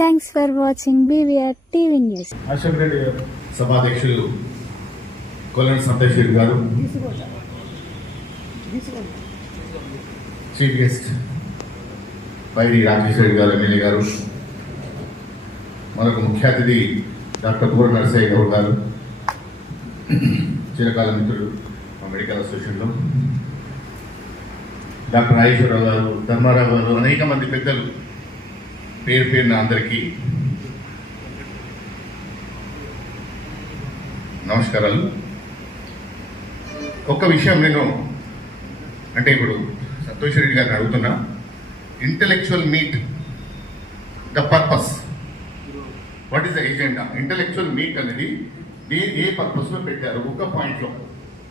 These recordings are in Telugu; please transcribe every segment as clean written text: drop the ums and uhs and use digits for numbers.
Thanks for watching BVR TV news. Ashok Reddy గారు, సభాధ్యక్షులు కొల్లని సంతోష్ రెడ్డి గారు, చీఫ్ గెస్ట్ పైడి రాజేష్ రెడ్డి గారు ఎమ్మెల్యే గారు, మరొక ముఖ్య అతిథి డాక్టర్ పూర నరసయ్య గౌడ్ గారు, చిరకాల మిత్రులు మా మెడికల్ అసోసియేషన్లో డాక్టర్ రాజేశ్వరరావు గారు, ధర్మారావు గారు, అనేక మంది పెద్దలు, పేరు పేరున అందరికీ నమస్కారాలు. ఒక్క విషయం నేను అంటే ఇప్పుడు సంతోష్ రెడ్డి గారిని అడుగుతున్నా, intellectual meet the purpose, what is the agenda? Intellectual meet అనేది ఏ పర్పస్లో పెట్టారు? ఒక్క పాయింట్లో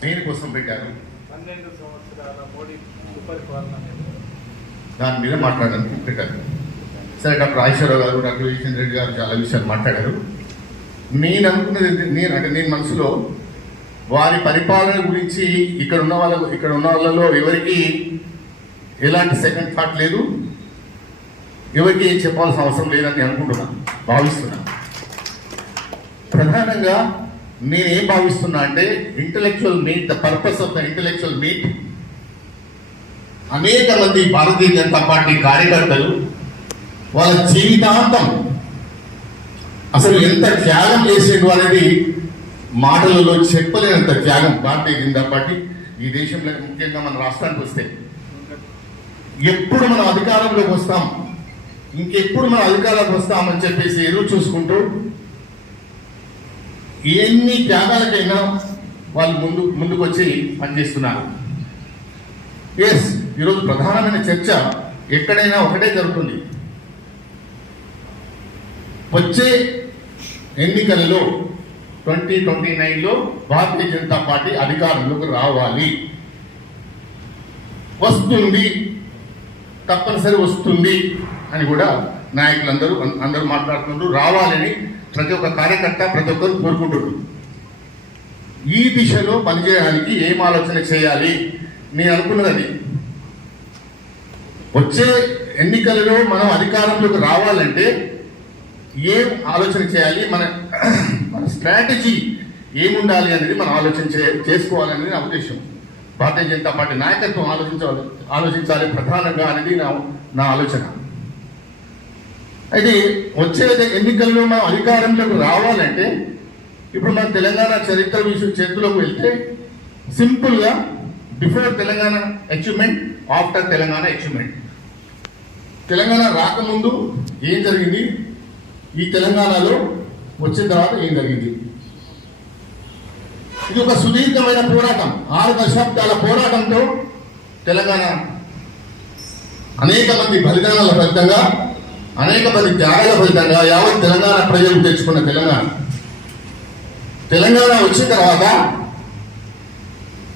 దేనికోసం పెట్టారు? 12 సంవత్సరాల మోడీ సుపరిపాలన దాని మీద మాట్లాడడానికి పెట్టారు. సరే, డాక్టర్ రాజేశ్వరరావు గారు, డాక్టర్ జితేంద్ర రెడ్డి గారు చాలా విషయాలు మాట్లాడారు. నేను అనుకున్నది నేను మనసులో వారి పరిపాలన గురించి ఇక్కడ ఉన్న వాళ్ళలో ఎవరికి ఎలాంటి సెకండ్ థాట్ లేదు, ఎవరికి ఏం చెప్పాల్సిన అవసరం లేదని అనుకుంటున్నాను, భావిస్తున్నాను. ప్రధానంగా నేనేం భావిస్తున్నా అంటే intellectual meet, the purpose of the intellectual meet, అనేక మంది భారతీయ జనతా పార్టీ కార్యకర్తలు వాళ్ళ జీవితాంతం అసలు ఎంత త్యాగం చేసేడు అనేది మాటలలో చెప్పలేనంత త్యాగం భారతీయ జనతా పార్టీ ఈ దేశంలో, ముఖ్యంగా మన రాష్ట్రానికి వస్తే ఎప్పుడు మనం అధికారంలోకి వస్తాం, ఇంకెప్పుడు మనం అధికారంలోకి వస్తామని చెప్పేసి ఎదురు చూసుకుంటూ ఎన్ని త్యాగాలకైనా వాళ్ళు ముందుకు వచ్చి పనిచేస్తున్నారు. ఎస్, ఈరోజు ప్రధానమైన చర్చ ఎక్కడైనా ఒకటే జరుగుతుంది. వచ్చే ఎన్నికలలో 2029లో భారతీయ జనతా పార్టీ అధికారంలోకి రావాలి, వస్తుంది, తప్పనిసరి వస్తుంది అని కూడా అందరూ మాట్లాడుతున్నారు. రావాలని ప్రతి ఒక్క కార్యకర్త, ప్రతి ఒక్కరు కోరుకుంటున్నారు. ఈ దిశలో పనిచేయడానికి ఏం ఆలోచన చేయాలి? నేను అనుకున్నది వచ్చే ఎన్నికలలో మనం అధికారంలోకి రావాలంటే ఏం ఆలోచన చేయాలి, మన స్ట్రాటజీ ఏముండాలి అనేది మనం చేసుకోవాలనేది నా ఉద్దేశం. భారతీయ జనతా పార్టీ నాయకత్వం ఆలోచించాలి ప్రధానంగా అనేది నా ఆలోచన. అయితే వచ్చే ఎన్నికల్లో మనం అధికారంలోకి రావాలంటే ఇప్పుడు మన తెలంగాణ చరిత్ర చేతుల్లోకి వెళ్తే సింపుల్గా before Telangana achievement, after Telangana achievement. Telangana రాకముందు ఏం జరిగింది, ఈ తెలంగాణలో వచ్చిన తర్వాత ఏం జరిగింది? ఇది ఒక సుదీర్ఘమైన పోరాటం, 6 దశాబ్దాల పోరాటంతో తెలంగాణ అనేక మంది బలిదానాల ఫలితంగా, అనేక మంది త్యాగాల ఫలితంగా యావత్ తెలంగాణ ప్రజలు తెచ్చుకున్న తెలంగాణ వచ్చిన తర్వాత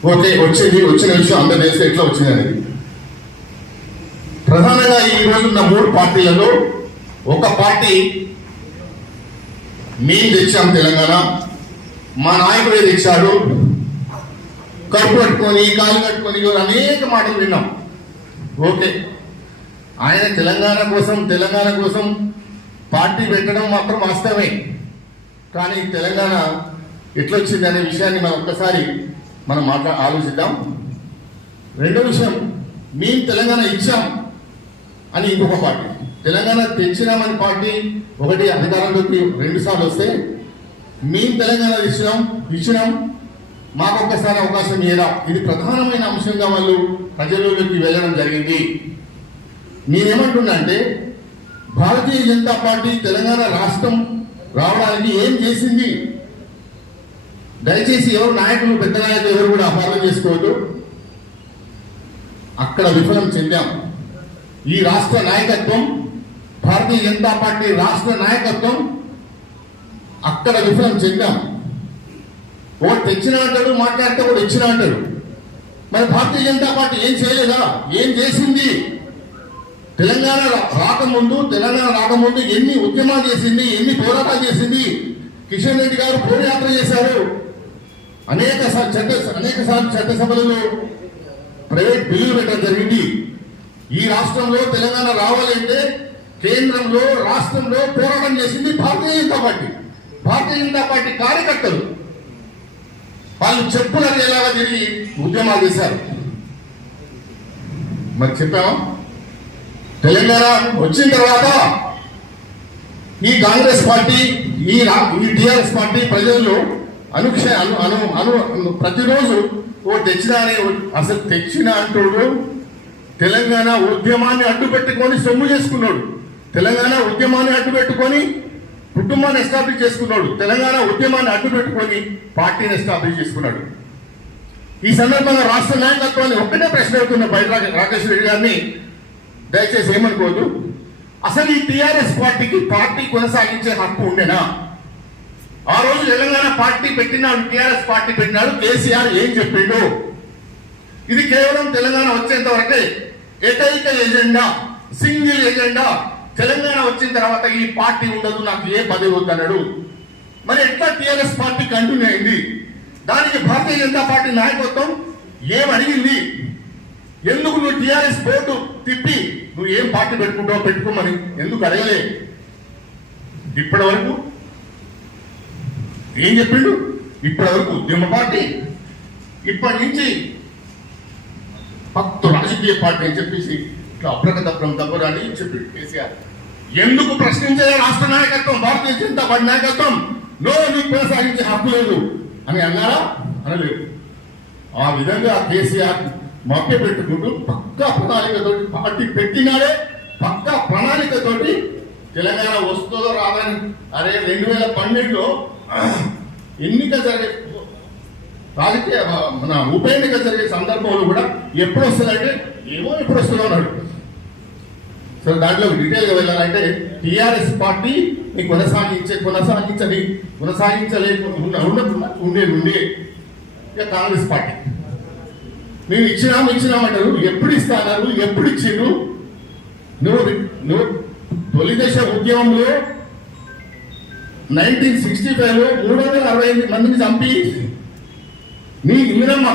వచ్చిన విషయం అందరూ తెలిస్తే ఎట్లా వచ్చింది అనేది. ప్రధానంగా ఈ రోజున్న 3 పార్టీలలో ఒక పార్టీ మేము తెచ్చాం తెలంగాణ, మా నాయకుడే తెచ్చాడు, కడుపు కట్టుకొని కాలు కట్టుకొని అనేక మాటలు విన్నాం. ఓకే, ఆయన తెలంగాణ కోసం పార్టీ పెట్టడం మాత్రం వాస్తవమే. కానీ తెలంగాణ ఎట్లొచ్చింది అనే విషయాన్ని మనం ఒక్కసారి ఆలోచిద్దాం. రెండో విషయం, మేము తెలంగాణ ఇచ్చాం అని ఇంకొక పార్టీ, తెలంగాణ తెచ్చినామని పార్టీ ఒకటి అధికారంలోకి 2 సార్లు వస్తే మేము తెలంగాణ ఇచ్చినాం మాకు ఒక్కసారి అవకాశం ఇవ్వరా, ఇది ప్రధానమైన అంశంగా వాళ్ళు ప్రజల్లోకి వెళ్ళడం జరిగింది. నేనేమంటున్నా అంటే భారతీయ జనతా పార్టీ తెలంగాణ రాష్ట్రం రావడానికి ఏం చేసింది? దయచేసి ఎవరు నాయకులు, పెద్ద నాయకులు ఎవరు కూడా అపార్థం చేసుకోవద్దు. అక్కడ విఫలం చెందాం. ఈ రాష్ట్ర నాయకత్వం, భారతీయ జనతా పార్టీ రాష్ట్ర నాయకత్వం అక్కడ విఫలం చెందాం. ఒకటి తెచ్చిన అంటాడు, మాట్లాడితే కూడా ఇచ్చిన అంటాడు. మరి భారతీయ జనతా పార్టీ ఏం చేయలేదా? ఏం చేసింది? తెలంగాణ రాకముందు ఎన్ని ఉద్యమాలు చేసింది, ఎన్ని పోరాటాలు చేసింది. కిషన్ రెడ్డి గారు పోరాయాత్ర చేశారు, అనేక సార్లు చట్టసభలలో ప్రైవేట్ బిల్లులు పెట్టడం జరిగింది. ఈ రాష్ట్రంలో తెలంగాణ రావాలంటే కేంద్రంలో రాష్ట్రంలో పోరాటం చేసింది భారతీయ జనతా పార్టీ. భారతీయ జనతా పార్టీ కార్యకర్తలు వాళ్ళు చెప్పులు అదేలాగా తిరిగి ఉద్యమాలు చేశారు. మరి చెప్పాము తెలంగాణ వచ్చిన తర్వాత ఈ కాంగ్రెస్ పార్టీ ఈ టిఆర్ఎస్ పార్టీ ప్రజల్లో ప్రతిరోజు ఓ తెచ్చినా అని అసలు తెచ్చిన అంటాడు. తెలంగాణ ఉద్యమాన్ని అడ్డు పెట్టుకొని సొమ్ము చేసుకున్నాడు. తెలంగాణ ఉద్యమాన్ని అడ్డు పెట్టుకొని కుటుంబాన్ని ఎస్టాబ్లిష్ చేసుకున్నాడు. తెలంగాణ ఉద్యమాన్ని అడ్డు పెట్టుకొని పార్టీని ఎస్టాబ్లిష్ చేసుకున్నాడు. ఈ సందర్భంగా రాష్ట్ర నాయకత్వాన్ని ఒక్కటే ప్రశ్న అడుగుతున్న బయట రాకేష్ రెడ్డి గారిని దయచేసి ఏమనుకోవద్దు. అసలు ఈ టిఆర్ఎస్ పార్టీకి పార్టీ కొనసాగించే హక్కు ఉండేనా? ఆ రోజు తెలంగాణ పార్టీ పెట్టినాడు, టిఆర్ఎస్ పార్టీ పెట్టినాడు. కేసీఆర్ ఏం చెప్పిండు? ఇది కేవలం తెలంగాణ వచ్చేంత వరకే ఏకైక ఎజెండా, సింగిల్ ఎజెండా. తెలంగాణ వచ్చిన తర్వాత ఈ పార్టీ ఉండదు, నాకు ఏ పదవి వద్దన్నాడు. మరి ఎట్లా టిఆర్ఎస్ పార్టీ కంటిన్యూ అయింది? దానికి భారతీయ జనతా పార్టీ నాయకత్వం ఏం అడిగింది? ఎందుకు నువ్వు టిఆర్ఎస్ బోర్డు తిప్పి నువ్వు ఏం పార్టీ పెట్టుకుంటావు పెట్టుకోమని ఎందుకు అడగలే? ఇప్పటి వరకు ఏం చెప్పిండు? ఇప్పటి వరకు ఉద్యమ పార్టీ, ఇప్పటి నుంచి భక్తు రాజకీయ పార్టీ అని చెప్పేసి ఇట్లా అప్రకతప్రం తప్పదని చెప్పిండు కేసీఆర్. ఎందుకు ప్రశ్నించే రాష్ట్ర నాయకత్వం, భారతీయ జనతా పార్టీ నాయకత్వం నీకు కొనసాగించే హక్కు లేదు అని అన్నారా? అనలేదు. ఆ విధంగా కేసీఆర్ మభ్య పెట్టుకుంటూ పక్కా ప్రణాళికతోటి పార్టీ పెట్టినాడే, పక్కా ప్రణాళికతోటి తెలంగాణ వస్తుందో రాదని. అరే 2012లో ఎన్నిక జరిగే రాజకీయ మన ఉప ఎన్నిక జరిగే సందర్భంలో కూడా ఎప్పుడు వస్తుందంటే ఏమో ఎప్పుడు వస్తుందో అన్నాడు. సో దాంట్లో డీటెయిల్గా వెళ్ళాలంటే టిఆర్ఎస్ పార్టీ కొనసాగించలేకుండా ఉండే ఇక కాంగ్రెస్ పార్టీ మేము ఇచ్చినామంటారు. ఎప్పుడు ఇస్తాన్నారు? ఎప్పుడు ఇచ్చిండ్రు? నువ్వు తొలి దశ ఉద్యమంలో 1965లో 368 మందిని చంపి నీ ఇందిరమ్మ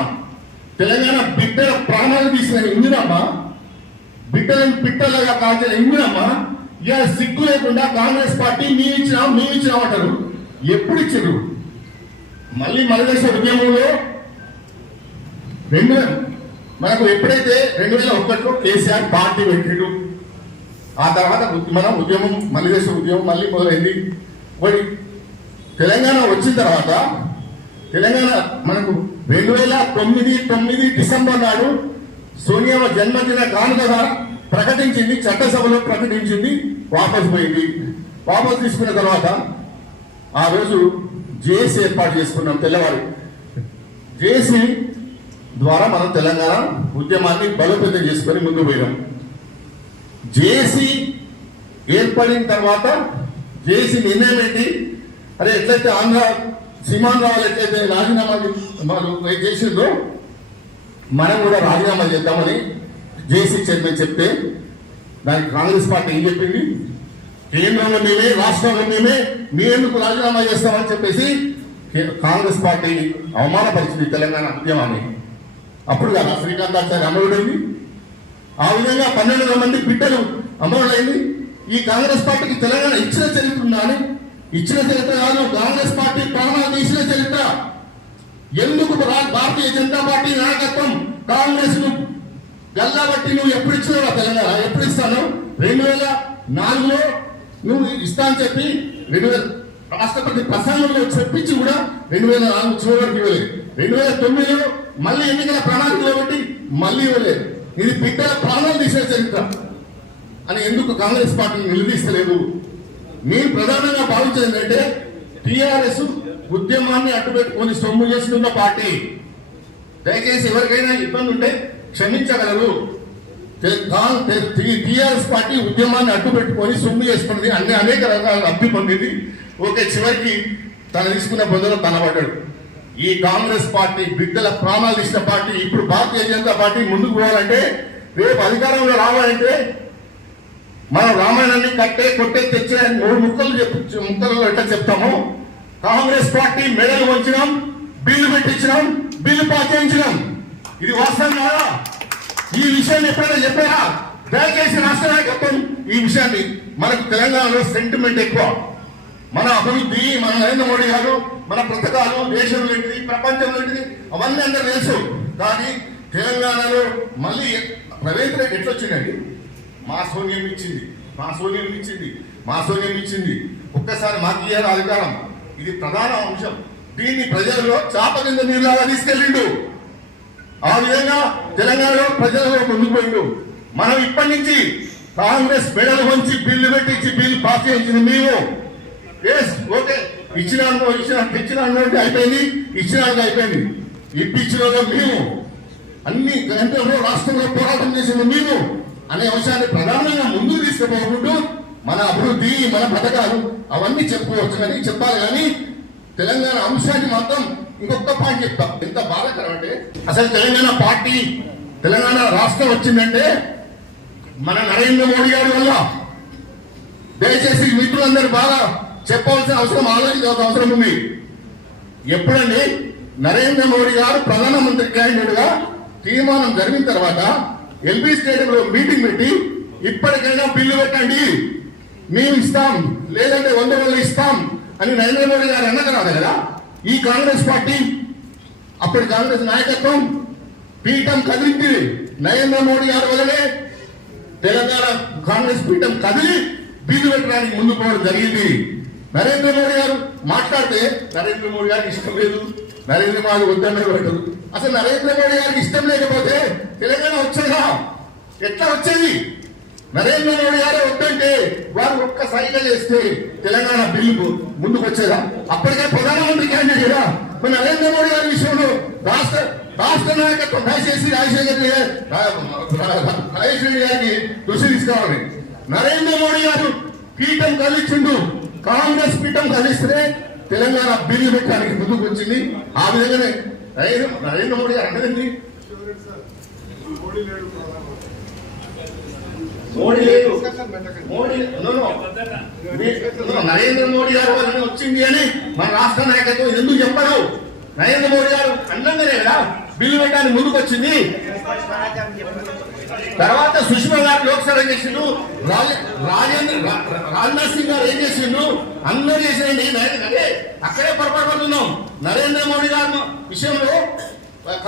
తెలంగాణ బిడ్డల ప్రాణాలు తీసిన ఇందిరమ్మ, బిడ్డలను పిట్టలుగా కాల్చిన ఇందిరమ్మ ఇక సిగ్గు లేకుండా కాంగ్రెస్ పార్టీ మేమిచ్చినామంటారు. ఎప్పుడు ఇచ్చారు? మళ్ళీ మలదశ ఉద్యమంలో మనకు ఎప్పుడైతే 2001లో కేసీఆర్ పార్టీ పెట్టిండు, ఆ తర్వాత మనం ఉద్యమం మలిదశ ఉద్యమం మళ్ళీ మొదలైంది. మరి తెలంగాణ వచ్చిన తర్వాత తెలంగాణ మనకు 2009 డిసెంబర్ నాడు సోనియా జన్మదిన కానుకగా ప్రకటించింది, చట్టసభలో ప్రకటించింది, వాపసు పోయింది. వాపసు తీసుకున్న తర్వాత ఆ రోజు జేఏసీ ఏర్పాటు చేసుకున్నాం. తెల్లవారు జేఏసీ ద్వారా మనం తెలంగాణ ఉద్యమాన్ని బలోపేతం చేసుకొని ముందుకు పోయినాం. జేఏసీ ఏర్పడిన తర్వాత జేఏసీ నిర్ణయం ఏంటి? అరే ఎట్లయితే ఆంధ్ర సీమాంధ్రాలు ఎట్లయితే రాజీనామాలు చేసిందో మనం కూడా రాజీనామా చేద్దామని జేఏసీ చైర్మన్ చెప్తే దానికి కాంగ్రెస్ పార్టీ ఏం చెప్పింది? కేంద్రంలో మేమే, రాష్ట్రంలో మేమే, మేమెందుకు రాజీనామా చేస్తామని చెప్పేసి కాంగ్రెస్ పార్టీ అవమానపరిచింది తెలంగాణ ఉద్యమాన్ని. అప్పుడు కదా శ్రీకాంతాచార్య అమరుడైంది. ఆ విధంగా 1200 మంది బిడ్డలు అమరులైంది. ఈ కాంగ్రెస్ పార్టీకి తెలంగాణ ఇచ్చిన చరిత్ర ఉందా అని? ఇచ్చిన చరిత్ర కాదు, కాంగ్రెస్ పార్టీ ప్రాణాలు తీసిన చరిత్ర. ఎందుకు భారతీయ జనతా పార్టీ నాయకత్వం కాంగ్రెస్ ను గల్లాబట్టి నువ్వు ఎప్పుడు ఇచ్చినావు తెలంగాణ? ఎప్పుడు ఇస్తాను? 2004లో నువ్వు ఇస్తా అని చెప్పి 2000 రాష్ట్రపతి ప్రసంగంలో చెప్పించి కూడా 2004 చివరికి ఇవ్వలేదు. 2009లో మళ్ళీ ఎన్నికల ప్రణాళికలో బట్టి మళ్ళీ ఇవ్వలేదు. ఇది బిడ్డల ప్రాణాలు తీసే చరిత్ర అని ఎందుకు కాంగ్రెస్ పార్టీని నిలదీస్తలేదు? నేను ప్రధానంగా భావించేది ఏంటంటే టిఆర్ఎస్ ఉద్యమాన్ని అడ్డుపెట్టుకొని సొమ్ము చేస్తున్న పార్టీ. దయచేసి ఎవరికైనా ఇబ్బంది ఉంటే క్షమించగలరు. టిఆర్ఎస్ పార్టీ ఉద్యమాన్ని అడ్డుపెట్టుకొని సొమ్ము చేసుకున్నది, అనేక రకాల లబ్ధి పొందింది. ఓకే, చివరికి తను తీసుకున్న బదులు తనబడ్డాడు. ఈ కాంగ్రెస్ పార్టీ బిడ్డల ప్రాణాలు ఇచ్చిన పార్టీ. ఇప్పుడు భారతీయ జనతా పార్టీ ముందుకు పోవాలంటే, రేపు అధికారంలో రావాలంటే మనం రామాయణాన్ని కొట్టే తెచ్చిన 3 ముక్కలలో ఎట్లా చెప్తాము? కాంగ్రెస్ పార్టీ మెడలు వంచినాం, బిల్లు పెట్టించినాం, బిల్లు పాస్ చేయించినాం. ఇది వాస్తవం కాదా? ఈ విషయాన్ని ఎప్పుడైనా చెప్పారా? దయచేసి రాష్ట్ర నాయకత్వం ఈ విషయాన్ని, మనకు తెలంగాణలో సెంటిమెంట్ ఎక్కువ, మన అభివృద్ధి, మన నరేంద్ర మోడీ గారు, మన పథకాలు దేశంలో ఏంటిది, ప్రపంచంలో ఏంటిది అవన్నీ అందరూ తెలుసు. కానీ తెలంగాణలో మళ్ళీ రవీంద్ర రెడ్డి ఎట్లా వచ్చిందండి? మా సోనియం ఇచ్చింది, మా సోనియం ఇచ్చింది, మా సోనియం ఇచ్చింది, ఒక్కసారి మాకు ఇయ్యాలి అధికారం. ఇది ప్రధాన అంశం. దీన్ని ప్రజల్లో చాప కింద నీరులాగా తీసుకెళ్ళిండు. ఆ విధంగా తెలంగాణలో ప్రజలలో ముందుకు పోయిండు. మనం ఇప్పటి నుంచి కాంగ్రెస్ మెడలు వంచి బిల్లు పెట్టించి బిల్లు పాస్ చేయించింది మేము. ఓకే, ఇచ్చినాను అయిపోయింది, ఇచ్చినాక అయిపోయింది. ఇప్పించిన మేము అన్ని గంటల్లో రాష్ట్రంలో పోరాటం చేసింది మేము అనే అంశాన్ని ప్రధానంగా ముందుకు తీసుకుపోకుంటూ మన అభివృద్ధి, మన పథకాలు అవన్నీ చెప్పుకోవచ్చు కానీ చెప్పాలి. కానీ తెలంగాణ అంశాన్ని మాత్రం ఇంకొక పాయింట్ చెప్తాం. ఎంత బాధాకరం అంటే అసలు తెలంగాణ పార్టీ, తెలంగాణ రాష్ట్రం వచ్చిందంటే మన నరేంద్ర మోడీ గారి వల్ల. దయచేసి మిత్రులందరూ బాగా చెప్పవలసిన అవసరం, ఆలోచించాల్సిన అవసరం ఉంది. ఎప్పుడండి నరేంద్ర మోడీ గారు ప్రధానమంత్రి క్యాండిడేట్ గా తీర్మానం జరిగిన తర్వాత ఎల్బీ స్టేడియంలో మీటింగ్ పెట్టి ఇప్పటికైనా బిల్లు పెట్టండి, మేము ఇస్తాం, లేదంటే 100 ఇస్తాం అని నరేంద్ర మోడీ గారు అన్నది కదా. ఈ కాంగ్రెస్ పార్టీ, అప్పటి కాంగ్రెస్ నాయకత్వం పీఠం కదిలింది. నరేంద్ర మోడీ గారి వల్లనే తెలంగాణ కాంగ్రెస్ పీఠం కదిలి బిల్లు పెట్టడానికి ముందు పోవడం జరిగింది. నరేంద్ర మోడీ గారు మాట్లాడితే నరేంద్ర మోడీ గారికి ఇష్టం లేదు, నరేంద్ర మోడీ వద్దనే పెట్టదు. అసలు నరేంద్ర మోడీ గారికి ఇష్టం లేకపోతే తెలంగాణ వచ్చేదా? ఎట్లా వచ్చేది? నరేంద్ర మోడీ గారే వద్దంటే వారు ఒక్క సైగా చేస్తే తెలంగాణ బిల్లు ముందుకు వచ్చేదా? అప్పటికే ప్రధానమంత్రి క్యాండిడేట్ కదా. మరి నరేంద్ర మోడీ గారి విషయంలో రాష్ట్ర నాయకత్వం దయచేసి రాజశేఖర్ రెడ్డి గారిని దృష్టి తీసుకోవాలి. నరేంద్ర మోడీ గారు పీఠం కదిలించిండు, కాంగ్రెస్ పీఠం కదిలిస్తే తెలంగాణ బిల్లు పెట్టడానికి ముందుకు వచ్చింది. ఆ విధంగానే నరేంద్ర మోడీ గారు అంటే మోడీ లేదు, నరేంద్ర మోడీ గారు వల్లనే వచ్చింది అని మన రాష్ట్ర నాయకత్వం ఎందుకు చెప్పరు? నరేంద్ర మోడీ గారు అన్నంగానే కదా బిల్లు పెట్టడానికి ముందుకు వచ్చింది. తర్వాత సుష్మా గారు లోక్సభ చేసిండు, రాజ్నాథ్ సింగ్ గారు ఏం చేసిండు, అందరూ చేసినండి. అదే అక్కడే పొరపాటు పడుతున్నాం. నరేంద్ర మోడీ గారి విషయంలో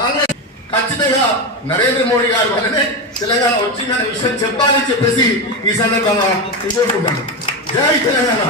కాంగ్రెస్ ఖచ్చితంగా నరేంద్ర మోడీ గారి వల్లనే తెలంగాణ వచ్చిందనే విషయం చెప్పాలని చెప్పేసి ఈ సందర్భంగా కోరుకుంటాను. జై తెలంగాణ.